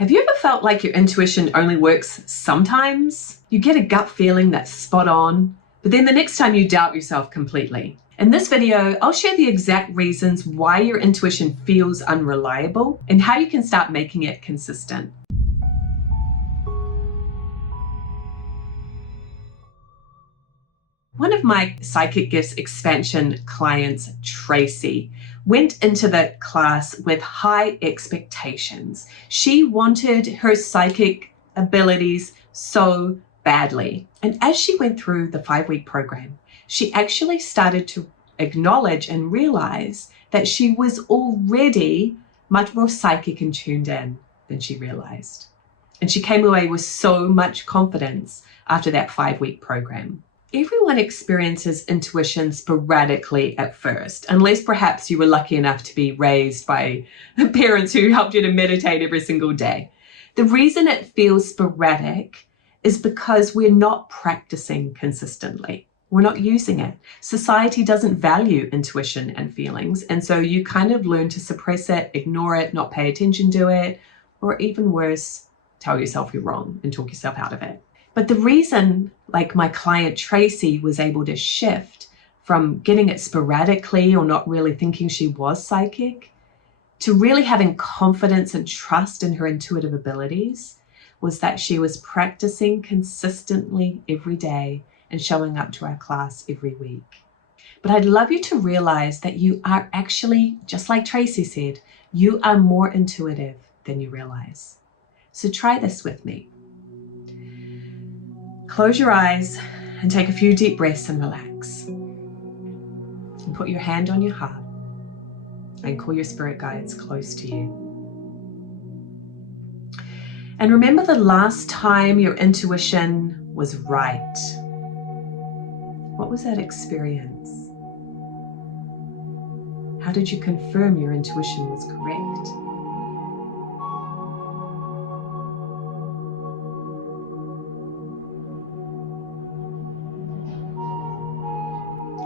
Have you ever felt like your intuition only works sometimes? You get a gut feeling that's spot on, but then the next time you doubt yourself completely. In this video, I'll share the exact reasons why your intuition feels unreliable and how you can start making it consistent. One of my Psychic Gifts expansion clients, Tracy, went into the class with high expectations. She wanted her psychic abilities so badly. And as she went through the 5-week program, she actually started to acknowledge and realize that she was already much more psychic and tuned in than she realized. And she came away with so much confidence after that 5-week program. Everyone experiences intuition sporadically at first, unless perhaps you were lucky enough to be raised by parents who helped you to meditate every single day. The reason it feels sporadic is because we're not practicing consistently. We're not using it. Society doesn't value intuition and feelings, and so you kind of learn to suppress it, ignore it, not pay attention to it, or even worse, tell yourself you're wrong and talk yourself out of it. But the reason, like my client Tracy was able to shift from getting it sporadically or not really thinking she was psychic to really having confidence and trust in her intuitive abilities was that she was practicing consistently every day and showing up to our class every week. But I'd love you to realize that you are actually, just like Tracy said, you are more intuitive than you realize. So try this with me. Close your eyes and take a few deep breaths and relax. And put your hand on your heart and call your spirit guides close to you. And remember the last time your intuition was right. What was that experience? How did you confirm your intuition was correct?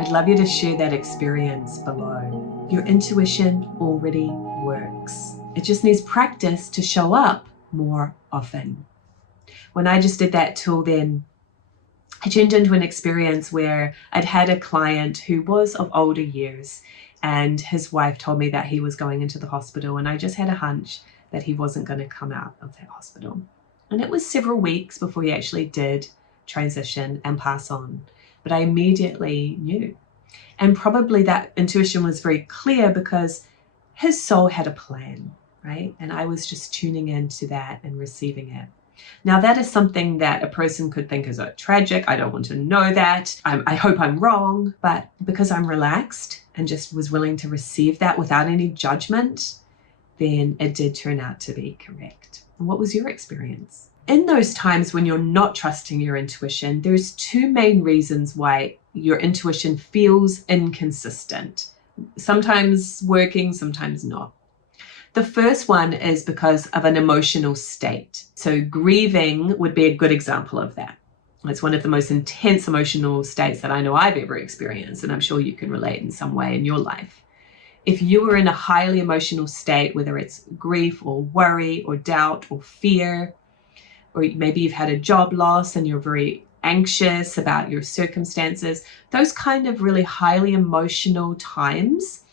I'd love you to share that experience below. Your intuition already works. It just needs practice to show up more often. When I just did that tool then, I tuned into an experience where I'd had a client who was of older years and his wife told me that he was going into the hospital, and I just had a hunch that he wasn't going to come out of that hospital. And it was several weeks before he actually did transition and pass on. But I immediately knew. And probably that intuition was very clear because his soul had a plan, right? And I was just tuning into that and receiving it. Now that is something that a person could think is tragic. I don't want to know that. I hope I'm wrong. But because I'm relaxed and just was willing to receive that without any judgment, then it did turn out to be correct. And what was your experience? In those times when you're not trusting your intuition, there's two main reasons why your intuition feels inconsistent. Sometimes working, sometimes not. The first one is because of an emotional state. So grieving would be a good example of that. It's one of the most intense emotional states that I know I've ever experienced, and I'm sure you can relate in some way in your life. If you were in a highly emotional state, whether it's grief or worry or doubt or fear, or maybe you've had a job loss and you're very anxious about your circumstances, those kind of really highly emotional times,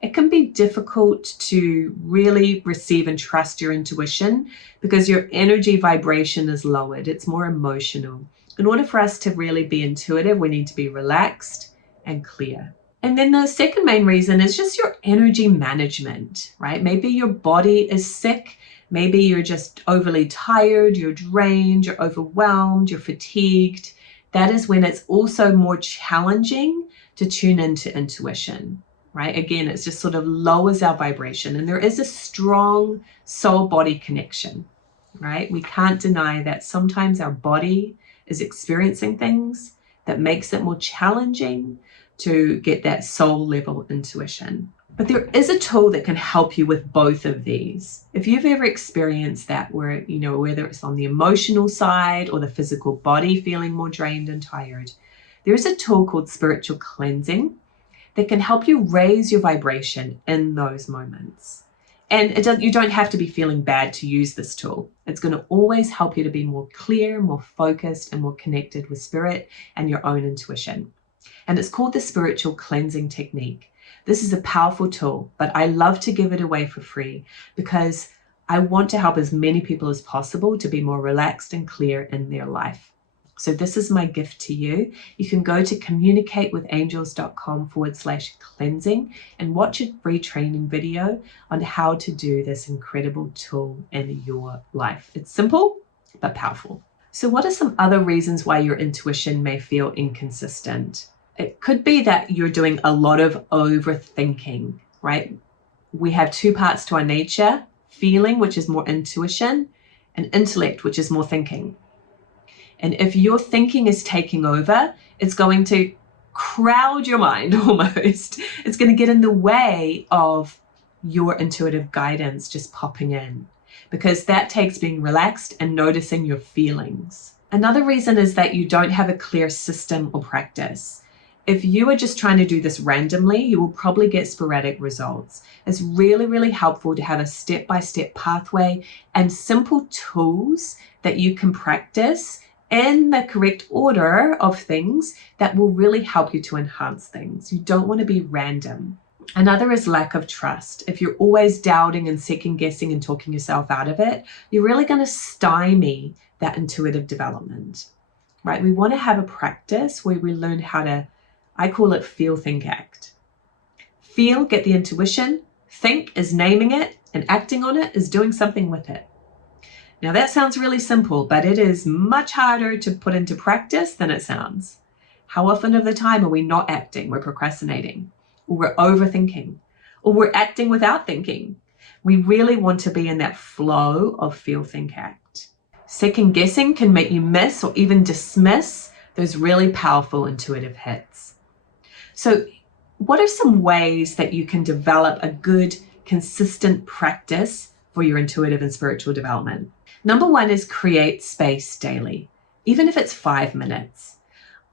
it can be difficult to really receive and trust your intuition because your energy vibration is lowered. It's more emotional. In order for us to really be intuitive, we need to be relaxed and clear. And then the second main reason is just your energy management, right? Maybe your body is sick. Maybe you're just overly tired, you're drained, you're overwhelmed, you're fatigued. That is when it's also more challenging to tune into intuition, right? Again, it just sort of lowers our vibration, and there is a strong soul-body connection, right? We can't deny that sometimes our body is experiencing things that makes it more challenging to get that soul level intuition. But there is a tool that can help you with both of these. If you've ever experienced that where, whether it's on the emotional side or the physical body feeling more drained and tired, there's a tool called spiritual cleansing that can help you raise your vibration in those moments. And you don't have to be feeling bad to use this tool. It's going to always help you to be more clear, more focused, and more connected with spirit and your own intuition. And it's called the Spiritual Cleansing Technique. This is a powerful tool, but I love to give it away for free because I want to help as many people as possible to be more relaxed and clear in their life. So this is my gift to you. You can go to communicatewithangels.com/cleansing and watch a free training video on how to do this incredible tool in your life. It's simple, but powerful. So what are some other reasons why your intuition may feel inconsistent? It could be that you're doing a lot of overthinking, right? We have two parts to our nature: feeling, which is more intuition, and intellect, which is more thinking. And if your thinking is taking over, it's going to crowd your mind almost. It's going to get in the way of your intuitive guidance just popping in, because that takes being relaxed and noticing your feelings. Another reason is that you don't have a clear system or practice. If you are just trying to do this randomly, you will probably get sporadic results. It's really, really helpful to have a step-by-step pathway and simple tools that you can practice in the correct order of things that will really help you to enhance things. You don't want to be random. Another is lack of trust. If you're always doubting and second guessing and talking yourself out of it, you're really going to stymie that intuitive development, right? We want to have a practice where we learn how to, I call it feel, think, act. Feel, get the intuition. Think is naming it, and acting on it is doing something with it. Now that sounds really simple, but it is much harder to put into practice than it sounds. How often of the time are we not acting? We're procrastinating, or we're overthinking, or we're acting without thinking. We really want to be in that flow of feel, think, act. Second guessing can make you miss or even dismiss those really powerful intuitive hits. So what are some ways that you can develop a good, consistent practice for your intuitive and spiritual development? Number one is create space daily, even if it's 5 minutes.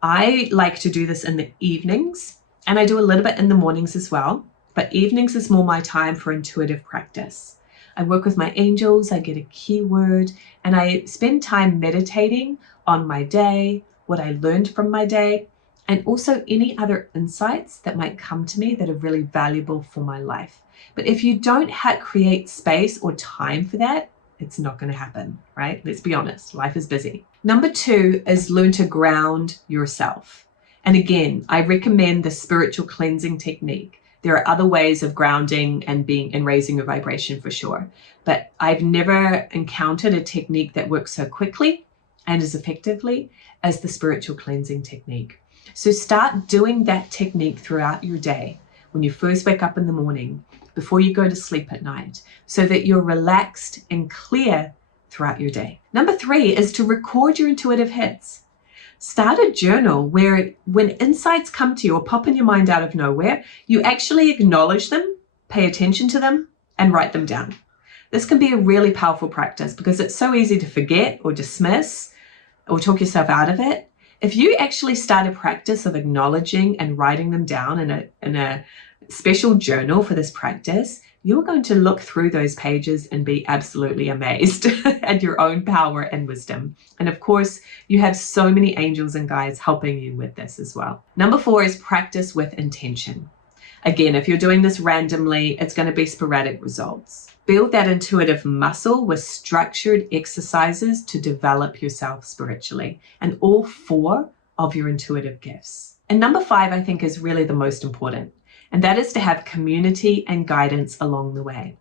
I like to do this in the evenings, and I do a little bit in the mornings as well, but evenings is more my time for intuitive practice. I work with my angels, I get a keyword, and I spend time meditating on my day, what I learned from my day, and also any other insights that might come to me that are really valuable for my life. But if you don't create space or time for that, it's not going to happen, right? Let's be honest, life is busy. Number two is learn to ground yourself. And again, I recommend the spiritual cleansing technique. There are other ways of grounding and raising your vibration for sure. But I've never encountered a technique that works so quickly and as effectively as the spiritual cleansing technique. So start doing that technique throughout your day. When you first wake up in the morning, before you go to sleep at night, so that you're relaxed and clear throughout your day. Number three is to record your intuitive hits. Start a journal where when insights come to you or pop in your mind out of nowhere, you actually acknowledge them, pay attention to them, and write them down. This can be a really powerful practice because it's so easy to forget or dismiss or talk yourself out of it. If you actually start a practice of acknowledging and writing them down in a special journal for this practice, you're going to look through those pages and be absolutely amazed at your own power and wisdom. And of course, you have so many angels and guides helping you with this as well. Number four is practice with intention. Again, if you're doing this randomly, it's going to be sporadic results. Build that intuitive muscle with structured exercises to develop yourself spiritually and all four of your intuitive gifts. And number five, I think, is really the most important. And that is to have community and guidance along the way.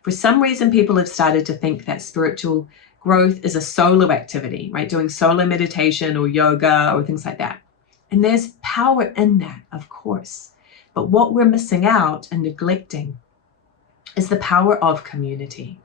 For some reason, people have started to think that spiritual growth is a solo activity, right? Doing solo meditation or yoga or things like that. And there's power in that, of course. But what we're missing out and neglecting is the power of community,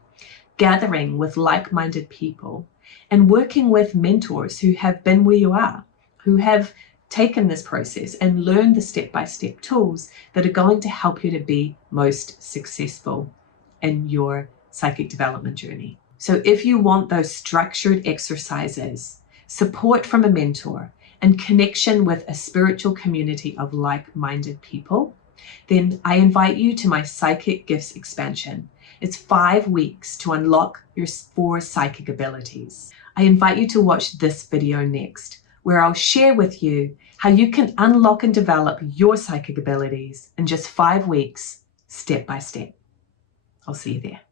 gathering with like-minded people and working with mentors who have been where you are, who have taken this process and learned the step-by-step tools that are going to help you to be most successful in your psychic development journey. So if you want those structured exercises, support from a mentor, and connection with a spiritual community of like-minded people, then I invite you to my Psychic Gifts Expansion. It's 5 weeks to unlock your 4 psychic abilities. I invite you to watch this video next, where I'll share with you how you can unlock and develop your psychic abilities in just 5 weeks, step by step. I'll see you there.